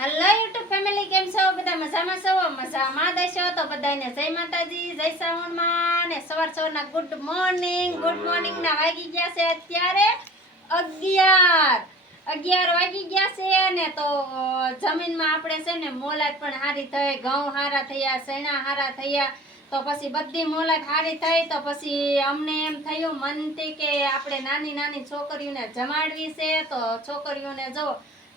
Hello YouTube family, કેમ છો? બધા મજામાં છો? મજામાં દેશો તો બધાને જય માતાજી, જય શ્રાવણમાં ને સવારના ગુડ મોર્નિંગ ના વાગી ગયા છે અત્યારે 11 વાગી ગયા છે ને. તો જમીનમાં આપણે છે ને મોલાદ પણ હારી થઈ, ઘઉં હારા થયા, ચણા હારા થયા, તો પછી બધી મોલાદ હારી થઈ. તો પછી અમને એમ થયું મનથી કે આપણે નાની નાની છોકરીઓને જમાડવી છે. તો છોકરીઓને જો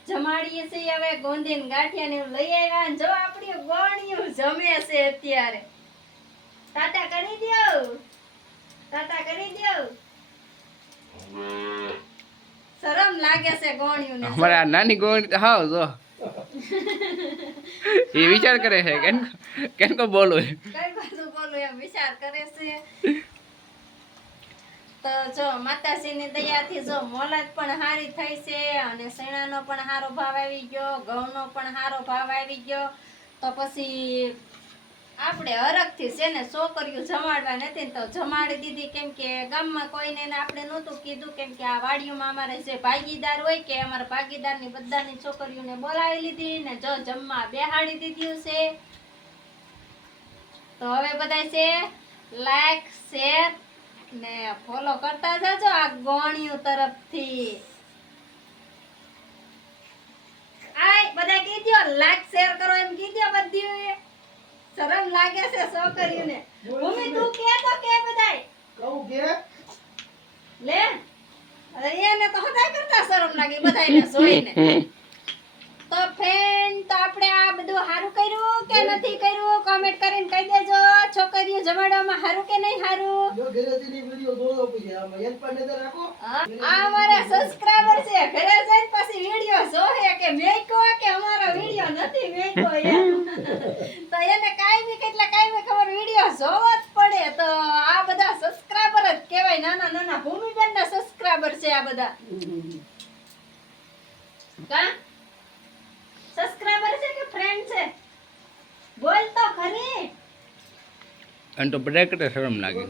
જમાડીએ છીએ હવે ગોંધીને ગાંઠિયા ને લઈ આવ્યા ને જો આપણી ગોણિયું જમે છે અત્યારે. ટાટા કરી દ્યો, ટાટા કરી દ્યો. શરમ લાગે છે ગોણિયું ને. અમારા નાની ગોણી હાવ જો એ વિચાર કરે છે કેમ કો બોલું કઈ બાજુ બોલું એમ વિચાર કરે છે. તો જો માતાજીની દયાથી જો મોલાદ પણ હારી થઈ છે અને ચણાનો પણ હારો ભાવ આવી ગયો, ઘઉંનો પણ હારો ભાવ આવી ગયો. તો પછી આપણે હરખથી છે ને છોકરીઓ જમાડવા નથી તો જમાડી દીધી. કેમ કે ગામમાં કોઈને આપણે નહોતું કીધું, કેમ કે આ વાડીઓમાં અમારે જે ભાગીદાર હોય કે અમારા ભાગીદારની બધાની છોકરીઓને બોલાવી લીધી ને જો જમવા બેહાડી દીધું છે. તો હવે બધાય છે લાઈક, શેર ને ફોલો કરતા જાજો આ ગોણિયું તરફથી. આય બધા કીધો લાઈક શેર કરો એમ કીધો બધી. શરમ લાગે છે છોકરીઓને. ભૂમિ તું કે તો કે બધાય કહું કે લે અરે એને તો હદાય કરતા શરમ લાગે બધાયને જોઈને. તો ફ્રેન્ડ, તો આપણે આ બધું હારું કર્યું કે નથી કર્યું કમેન્ટ કરીને કહી દેજો. છોકરીઓ જમાડવામાં હારું કે નહીં હારું? જો ઘરેથી વિડિયો દોડો પછી આમાં એક પણ નજર રાખો. આ અમારા સબસ્ક્રાઇબર છે, ઘરે જઈને પછી વિડિયો જોહે કે મેકો કે અમારો વિડિયો નથી મેકો એમ. તો એને કાયમી ખબર વિડિયો જોવો જ પડે. તો આ બધા સબસ્ક્રાઇબર જ કહેવાય, નાના નાના ભૂમિબેનના સબસ્ક્રાઇબર છે આ બધા. કા સબસ્ક્રાઇબર છે કે ફ્રેન્ડ છે? બોલ તો ખરી. અને તો બધા કરતા શરમ લાગે.